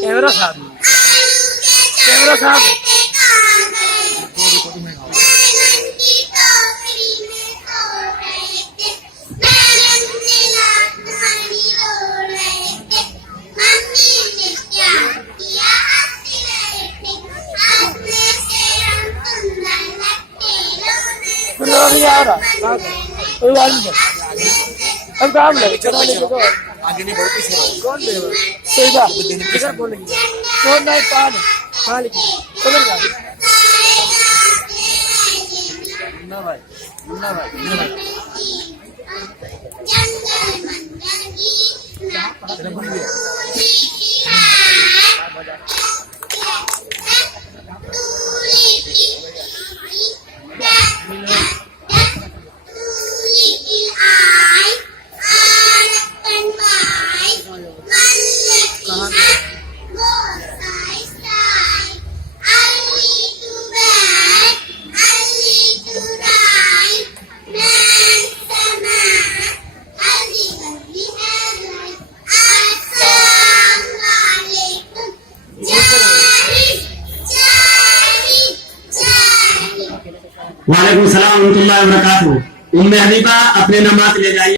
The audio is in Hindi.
कैमरा साहब कैमरा साहब नहीं आ रहा कोई बात नहीं। अब काम लगे चला ले तो आगे नहीं बहुत पीछे कौन देगा कोई बात इधर बोलेंगे कौन नहीं पान पान की कौन का मुन्ना भाई मुन्ना भाई मुन्ना भाई चलो बोल दिया वालेकुम सलाम रहमतुल्लाहि व बरकातहू। उम्मे हनीफा अपने नमाज ले जाइए।